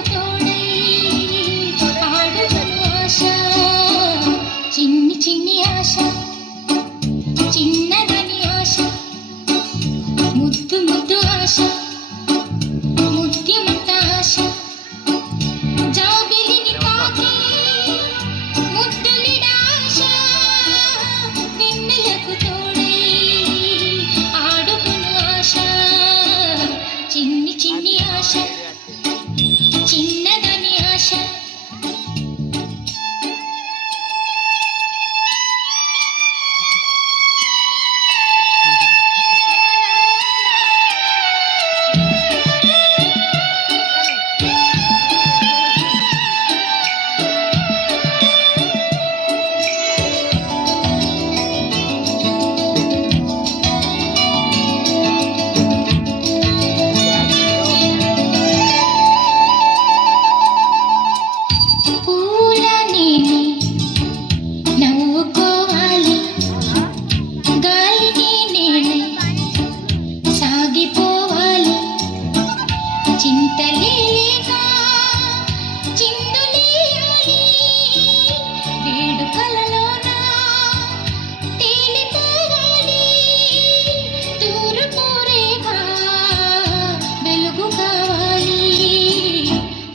వెన్నెలకు తోడై ఆడుకును ఆశ చిన్ని చిన్ని ఆశ చిన్నదని ఆశ ముద్దు ముద్దు ఆశ ముత్యమంత ఆశ జాబిలిని తాకి ముద్దులిడ ఆశ వెన్నెలకు తోడై ఆడుకును ఆశ చిన్ని చిన్ని ఆశ చిన్నదని ఆశ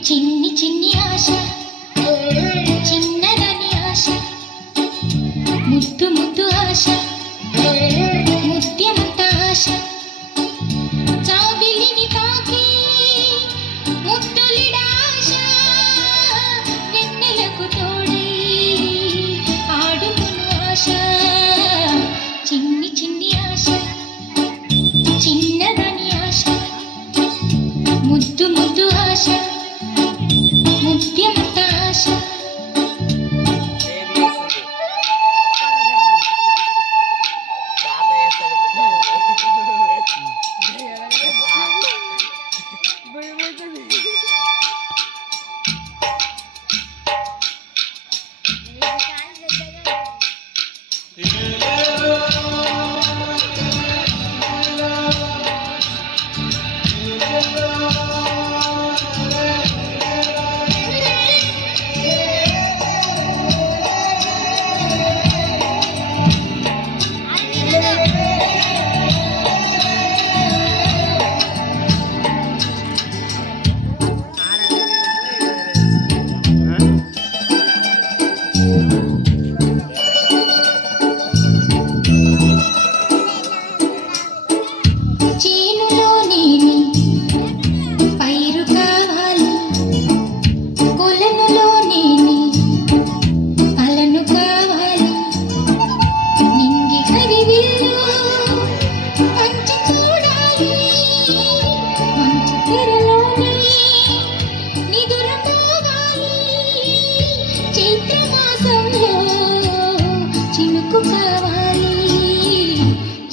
చిన్ని చిన్ని ఆశ చిన్నదని ఆశ ముద్దు ముద్దు ఆశ ముత్యమంత ఆశ జాబిలిని తాకి ముద్దులిడ ఆశ వెన్నెలకు తోడై ఆడుకును ఆశ చిన్ని చిన్ని ఆశ చిన్నదని ఆశ ముద్దు ముద్దు ఆశ ముత్యమంత ఆశ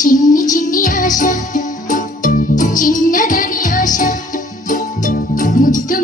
చిన్ని చిన్ని ఆశ చిన్నదని ఆశ ముద్దు